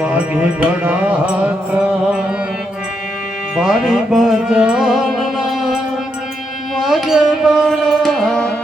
વાગે બડાકા બારી બજારના વાગે બડાકા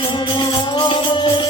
Oh,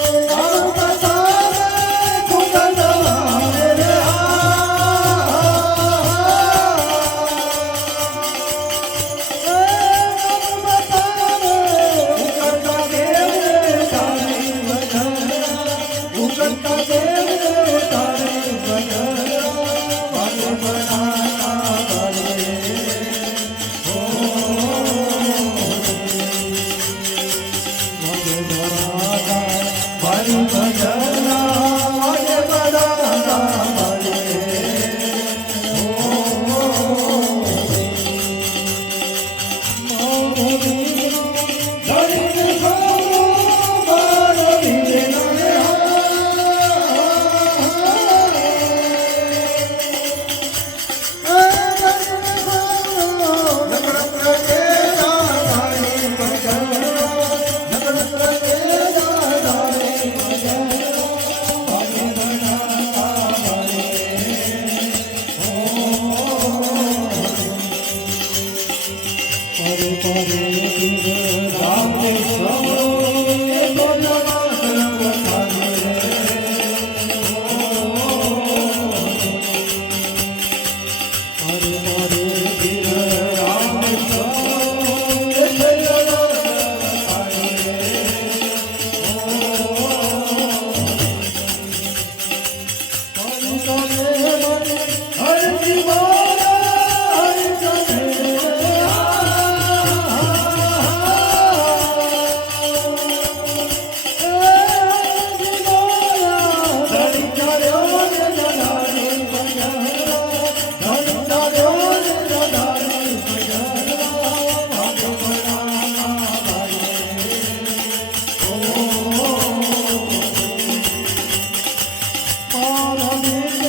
और हमें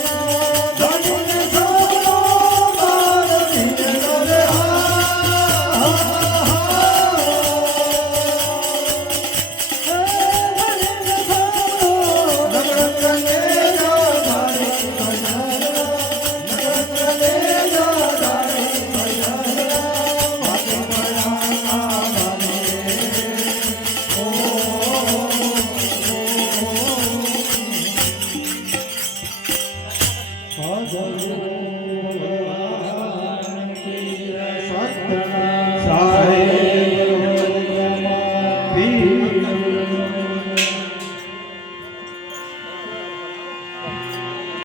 ಸಾಗರ